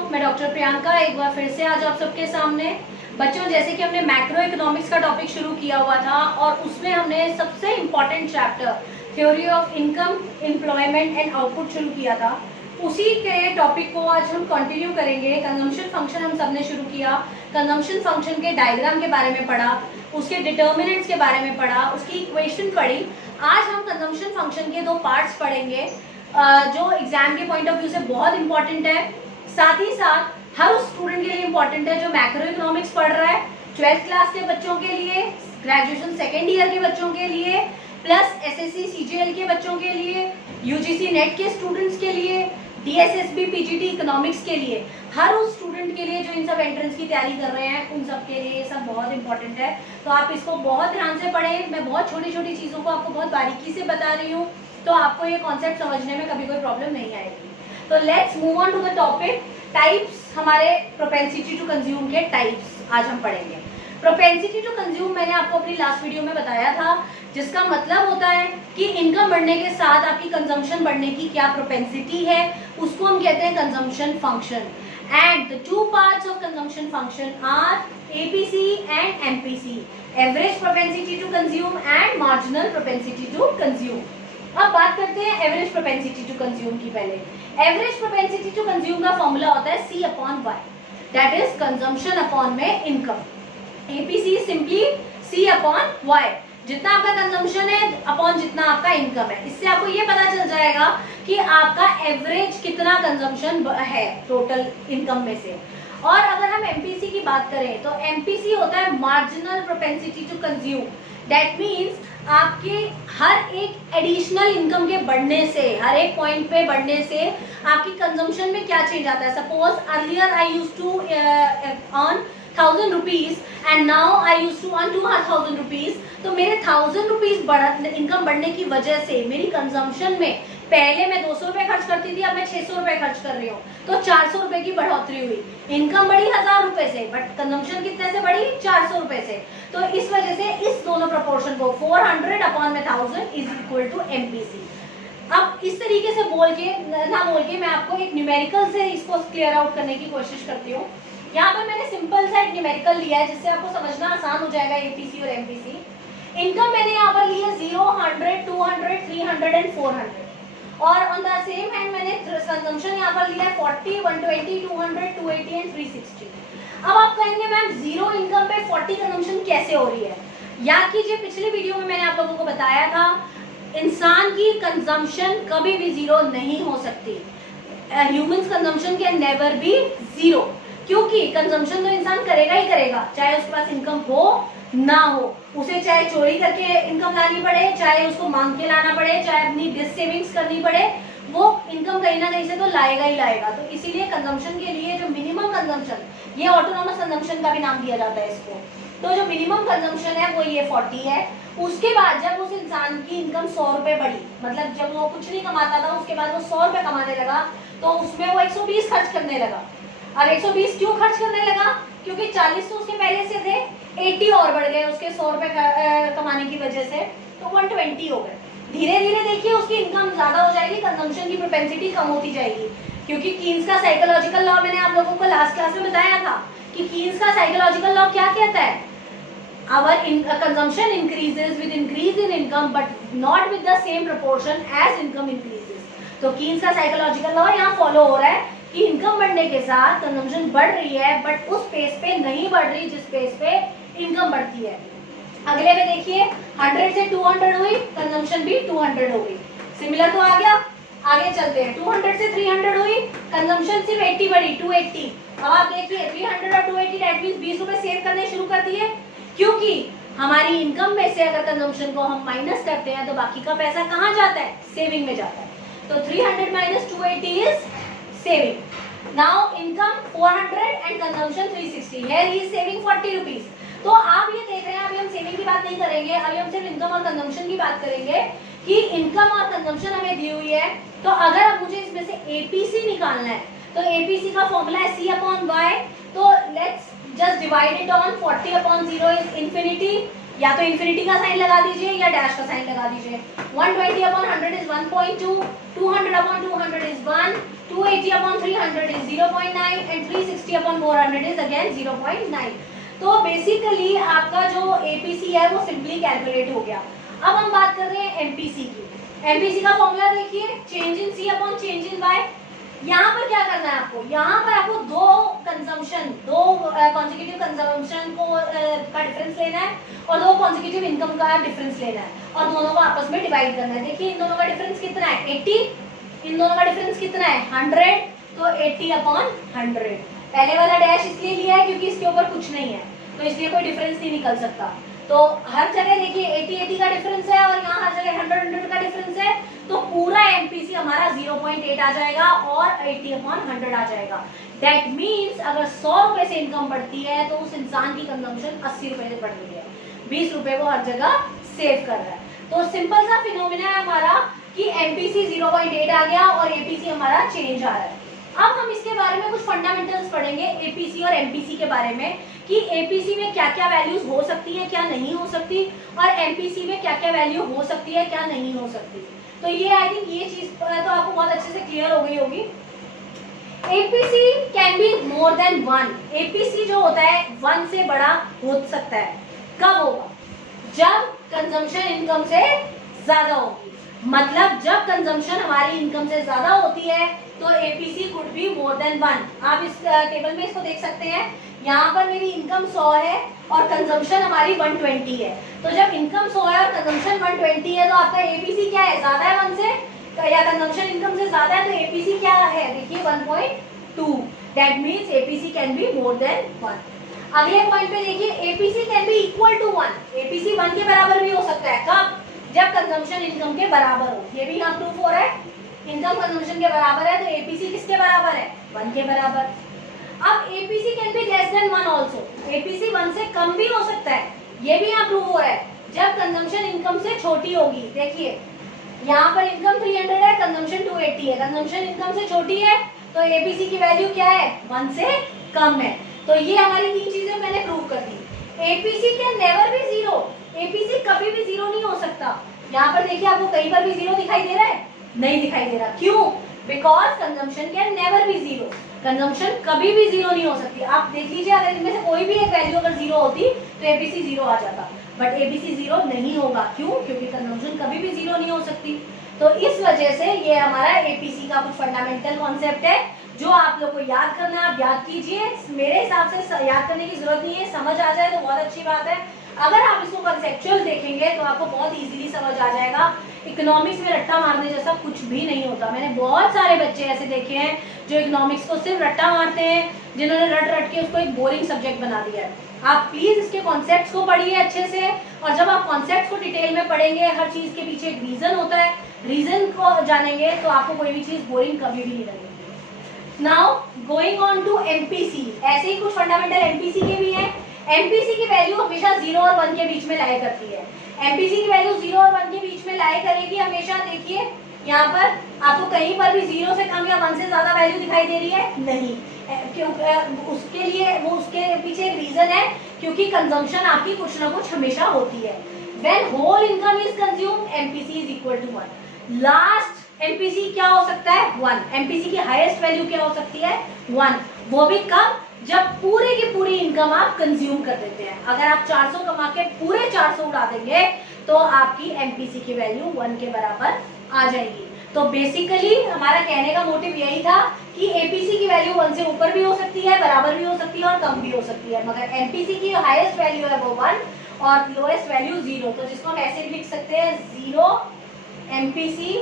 मैं डॉक्टर प्रियंका एक बार फिर से आज आप सबके सामने। बच्चों, जैसे कि हमने मैक्रो इकोनॉमिक्स का टॉपिक शुरू किया हुआ था और उसमें हमने सबसे important chapter theory of income, employment and output शुरू किया था। उसी के टॉपिक को आज हम कंटिन्यू करेंगे। कंजम्पशन फंक्शन हम सबने शुरू किया। कंजम्पशन फंक्शन के डायग्राम के बारे में पढ़ा, उसके डिटर्मिनेंट्स के बारे में पढ़ा, उसकी इक्वेशन पढ़ी। आज हम कंजम्पशन फंक्शन के दो पार्ट्स पढ़ेंगे जो एग्जाम के पॉइंट ऑफ व्यू से बहुत इंपॉर्टेंट है, साथ ही साथ हर उस स्टूडेंट के लिए इंपॉर्टेंट है जो मैक्रो इकोनॉमिक्स पढ़ रहा है, 12th क्लास के बच्चों के लिए, ग्रेजुएशन सेकेंड ईयर के बच्चों के लिए, प्लस एसएससी सीजीएल के बच्चों के लिए, यूजीसी नेट के स्टूडेंट्स के लिए, डीएसएसबी पीजीटी इकोनॉमिक्स के लिए, हर उस स्टूडेंट के लिए जो इन सब एंट्रेंस की तैयारी कर रहे हैं उन सब के लिए ये सब बहुत इंपॉर्टेंट है। तो आप इसको बहुत ध्यान से पढ़ें। मैं बहुत छोटी छोटी चीज़ों को आपको बहुत बारीकी से बता रही हूँ, तो आपको ये कॉन्सेप्ट समझने में कभी कोई प्रॉब्लम नहीं आएगी। तो let's move on to the topic types. हमारे प्रोपेंसिटी टू कंज्यूम के टाइप्स आज हम पढ़ेंगे। प्रोपेंसिटी टू कंज्यूम मैंने आपको अपनी लास्ट वीडियो में बताया था, जिसका मतलब होता है कि इनकम बढ़ने के साथ आपकी कंजम्पशन बढ़ने की क्या प्रोपेंसिटी है, उसको हम कहते हैं consumption function. And the two parts of consumption function are APC and MPC, average propensity to consume and marginal propensity to consume. अब बात करते हैं एवरेज प्रोपेंसिटी टू कंज्यूम की। पहले एवरेज प्रोपेंसिटी टू कंज्यूम का फॉर्मूला होता है C upon Y, that is consumption upon में income. APC simply C upon Y, जितना आपका कंजम्पशन है अपॉन जितना आपका इनकम है। इससे आपको ये पता चल जाएगा कि आपका एवरेज कितना कंजम्पशन है टोटल इनकम में से। और अगर हम एमपीसी की बात करें तो एमपीसी होता है marginal propensity to consume. That means आपके हर एक एडिशनल इनकम के बढ़ने से, हर एक पॉइंट पे बढ़ने से आपकी कंजम्पशन में क्या चेंज आता है। Suppose earlier I use to earn 1000 rupees and now I use to earn 2000 rupees. तो मेरे 1000 रुपीज इनकम बढ़ने की वजह से मेरी कंजम्पशन में पहले मैं 200 रुपए खर्च करती थी, अब मैं 600 रुपए खर्च कर रही हूँ, तो 400 रुपए की बढ़ोतरी हुई। इनकम बढ़ी 1000 रुपए से, बट कंजम्पशन कितने से बढ़ी, 400 रुपए से। तो इस वजह से इस दोनों प्रोपोर्शन को 400 अपॉन में 1000 इज इक्वल टू एमपीसी। अब इस तरीके से बोल के मैं आपको एक न्यूमेरिकल से इसको क्लियर आउट करने की कोशिश करती हूँ। यहाँ पर मैंने सिंपल सा एक न्यूमेरिकल लिया है जिससे आपको समझना आसान हो जाएगा एपीसी और एमपीसी। इनकम मैंने यहाँ पर ली है 0, 100, 200, 300 एंड 400। और ऑन द सेम हैंड मैंने कंजम्पशन यहाँ पर लिया है 40, 120, 200, 280 एंड 360। अब आप कहेंगे मैम 0 इनकम पे 40 कंजम्पशन कैसे हो रही है। याद कीजिए पिछली वीडियो में मैंने आप लोगों को बताया था इंसान की कंजम्पशन कभी भी 0 नहीं हो सकती। Humans consumption can never be 0, क्योंकि कंजम्पशन तो इंसान करेगा ही करेगा, चाहे उसके पास इनकम हो ना हो। उसे चाहे चोरी करके इनकम लानी पड़े, चाहे उसको मांग के लाना पड़े, चाहे अपनी डिस सेविंग्स करनी पड़े, वो इनकम कहीं ना कहीं से तो लाएगा ही लाएगा। तो इसीलिए कंजम्पशन के लिए जो मिनिमम कंजम्पशन, ये ऑटोनॉमस कंजम्पशन का भी नाम दिया जाता है इसको, तो जो मिनिमम कंजम्पशन है वो ये 40 है। उसके बाद जब उस इंसान की इनकम 100 रुपए बढ़ी, मतलब जब वो कुछ नहीं कमाता था उसके बाद वो 100 रुपए कमाने लगा, तो उसमें वो 120 खर्च करने लगा। अब 120 क्यों खर्च करने लगा, क्योंकि 40 तो उसके पहले से थे, 80 और बढ़ गए उसके 100 रुपए कमाने की वजह से, तो 120 हो गए। धीरे धीरे देखिए उसकी इनकम ज्यादा हो जाएगी, कंजम्पशन की प्रोपेंसिटी कम होती जाएगी। क्योंकि कीन्स का साइकोलॉजिकल लॉ मैंने आप लोगों को लास्ट क्लास में बताया था कि कीन्स का साइकोलॉजिकल लॉ क्या कहता है, our consumption increases with increase in income but not with the same proportion as income increases. तो कीन्स का साइकोलॉजिकल लॉ यहाँ फॉलो हो रहा है कि इनकम बढ़ने के साथ कंजम्पशन बढ़ रही है, बट उस पेस पे नहीं बढ़ रही जिस पेस पे इनकम बढ़ती है। अगले में देखिए 100 से 200 हुई, कंजम्पशन भी 200 हो गई। सिमिलर तो आ गया। आगे चलते हैं, 200 से 300 हुई, कंजम्पशन सिर्फ 80 बढ़ी, 280। अब आप देखिए 300 और 280 दैट मींस 20 रुपए सेव करने शुरू कर दिए, क्योंकि हमारी इनकम में से अगर कंजम्पशन को हम माइनस करते हैं तो बाकी का पैसा कहाँ जाता है, सेविंग में जाता है। तो 300 minus 280 is saving. Now income 400 and consumption 360. Here he is saving 40 rupees. तो आप ये देख रहे हैं, अभी हम सेविंग की बात नहीं करेंगे, अभी हम सिर्फ इनकम और कंजम्पशन की बात करेंगे कि इनकम और कंजम्पशन हमें दी हुई है। तो अगर अब मुझे इसमें से एपीसी निकालना है तो एपीसी का फॉर्मूला है C अपॉन Y। तो let's just divide it on 40 upon 0 is infinity, या तो इन्फिनिटी का साइन लगा दीजिए या डैश का साइन लगा दीजिए। 120 upon 100 is 1.2, 200 upon 200 is 1, 280 upon 300 is 0.9 and 360 upon 400 is again 0.9। तो बेसिकली आपका जो एपीसी है वो सिंपली कैलकुलेट हो गया। अब हम बात कर रहे हैं एमपीसी की। एमपीसी का फॉर्मूला देखिए, change in C upon change in Y. यहाँ पर क्या करना है आपको, यहाँ पर आपको दो कॉन्सेक्यूटिव कंजम्पशन को का डिफरेंस लेना है और दो कॉन्सेक्यूटिव इनकम का डिफरेंस लेना है और दोनों को आपस में डिवाइड करना है। देखिए इन दोनों का डिफरेंस कितना है 80, इन दोनों का डिफरेंस कितना है 100, तो 80 अपॉन 100। पहले वाला डैश इसलिए लिया है क्योंकि इसके ऊपर कुछ नहीं है, तो इसलिए कोई डिफरेंस नहीं निकल सकता। तो हर जगह देखिए 80 का डिफरेंस है और यहाँ हर जगह 100 का डिफरेंस है, तो पूरा एमपीसी हमारा 0.8 आ जाएगा और 80 अपॉन 100 आ जाएगा। दैट मीन्स अगर 100 रुपए से इनकम बढ़ती है तो उस इंसान की कंजम्पशन 80 रुपए से बढ़ रही है, 20 रुपए वो हर जगह सेव कर रहा है। तो सिंपल सा फिनोमिना है हमारा कि एमपीसी 0.8 आ गया और एपीसी हमारा चेंज आ रहा है। अब हम इसके बारे में कुछ फंडामेंटल्स पढ़ेंगे एपीसी और एमपीसी के बारे में कि एपीसी में क्या क्या वैल्यूज हो सकती है, क्या नहीं हो सकती, और एमपीसी में क्या क्या वैल्यू हो सकती है, क्या नहीं हो सकती। तो ये आई थिंक ये चीज तो आपको बहुत अच्छे से क्लियर हो गई होगी। APC can be more than 1। APC जो होता है 1 से बड़ा हो सकता है। कब होगा, जब कंजम्पशन इनकम से ज्यादा होगी। मतलब जब कंजम्पशन हमारी इनकम से ज्यादा होती है तो APC could be more than 1। आप इस टेबल में इसको देख सकते हैं, यहाँ पर मेरी इनकम 100 है और कंजम्पशन हमारी 120 है। तो जब इनकम 100 है और कंजम्पशन 120 है तो आपका एपीसी क्या है, ज्यादा है 1 से, या कंजम्पशन इनकम से ज्यादा है, तो एपीसी क्या है, देखिए 1.2। That means APC can be more than 1। अगले पॉइंट पे देखिए, APC can be equal to 1। APC 1 के बराबर भी हो सकता है। कब, जब कंजम्पशन इनकम के बराबर हो। ये भी यहाँ प्रूफ हो रहा है, इनकम कंजम्पशन के बराबर है, तो एपीसी किसके बराबर है, 1 के बराबर। अब APC can be less than 1 also. APC 1 से कम भी हो सकता है, ये भी यहाँ प्रूव हो रहा है, जब कंजम्पशन इनकम से छोटी होगी। देखिए यहाँ पर इनकम 300 है, कंजम्पशन 280 है, कंजम्पशन इनकम से छोटी है तो एपीसी की वैल्यू क्या है, 1 से कम है। तो ये हमारी 3 चीजें मैंने प्रूव कर दी। APC can never be 0। APC कभी भी 0 नहीं हो सकता। यहाँ पर देखिए आपको कहीं पर भी 0 दिखाई दे रहा है, नहीं दिखाई दे रहा। क्यों, because consumption can never be 0। Consumption कभी भी 0 नहीं हो सकती। आप देख लीजिए, अगर इनमें से कोई भी एक वैल्यू अगर 0 होती तो एपीसी 0 आ जाता, बट एपीसी 0 नहीं होगा। क्यों, क्योंकि कंजम्पशन कभी भी 0 नहीं हो सकती। तो इस वजह से ये हमारा एपीसी का कुछ फंडामेंटल कॉन्सेप्ट है जो आप लोग को याद करना, आप याद कीजिए। मेरे हिसाब से याद करने की जरूरत नहीं है, समझ आ जाए तो बहुत अच्छी बात है। अगर आप इसको कंसेप्चुअल देखेंगे तो आपको बहुत इजीली समझ आ जाएगा। इकोनॉमिक्स में रट्टा मारने जैसा कुछ भी नहीं होता। मैंने बहुत सारे बच्चे ऐसे देखे हैं जो इकोनॉमिक्स को सिर्फ रट्टा मारते हैं, जिन्होंने रट रट के उसको एक बोरिंग सब्जेक्ट बना दिया है। आप प्लीज इसके कॉन्सेप्ट्स को पढ़िए अच्छे से, और जब आप कॉन्सेप्ट्स को डिटेल में पढ़ेंगे, हर चीज के पीछे एक रीजन होता है, रीजन को जानेंगे तो आपको कोई भी चीज बोरिंग कभी भी नहीं लगेगी। Now going on to MPC, ऐसे ही कुछ फंडामेंटल एमपीसी के भी हैं। एमपीसी की वैल्यू हमेशा 0 और 1 के बीच में लाया करती है। एमपीसी की वैल्यू 0 और 1 के बीच में लाया करेगी हमेशा। देखिए यहाँ पर आपको कहीं पर भी 0 से कम या 1 से ज्यादा वैल्यू दिखाई दे रही है, नहीं। उसके लिए वो उसके पीछे एक रीजन है, क्योंकि कंजम्पशन आपकी कुछ ना कुछ हमेशा होती है। When whole income is consumed, MPC is equal to 1। Last MPC क्या हो सकता है, 1। एमपीसी की हाईएस्ट वैल्यू क्या हो सकती है, 1। वो भी कब, जब पूरे की पूरी इनकम आप कंज्यूम कर देते हैं। अगर आप 400 कमा के पूरे 400 उड़ा देंगे तो आपकी एमपीसी की वैल्यू 1 के बराबर आ जाएगी। तो बेसिकली हमारा कहने का मोटिव यही था कि एपीसी की वैल्यू 1 से ऊपर भी हो सकती है, बराबर भी हो सकती है और कम भी हो सकती है, मगर एमपीसी की हाईएस्ट वैल्यू है वो 1 और लोएस्ट वैल्यू 0। तो जिसको हम ऐसे लिख सकते हैं 0 एमपीसी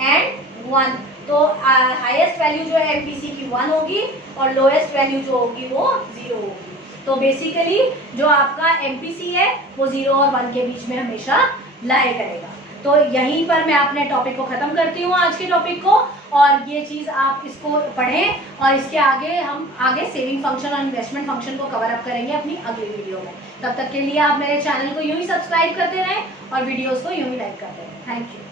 एंड 1। तो हाईएस्ट वैल्यू जो है एमपीसी की 1 होगी और लोएस्ट वैल्यू जो होगी वो 0 होगी। तो बेसिकली जो आपका एमपीसी है वो 0 और 1 के बीच में हमेशा लाया करेगा। तो यहीं पर मैं अपने टॉपिक को खत्म करती हूँ, आज के टॉपिक को, और ये चीज़ आप इसको पढ़ें और इसके आगे हम सेविंग फंक्शन और इन्वेस्टमेंट फंक्शन को कवर अप करेंगे अपनी अगली वीडियो में। तब तक के लिए आप मेरे चैनल को यूं ही सब्सक्राइब करते रहें और वीडियोस को यूं ही लाइक करते रहें। Thank you.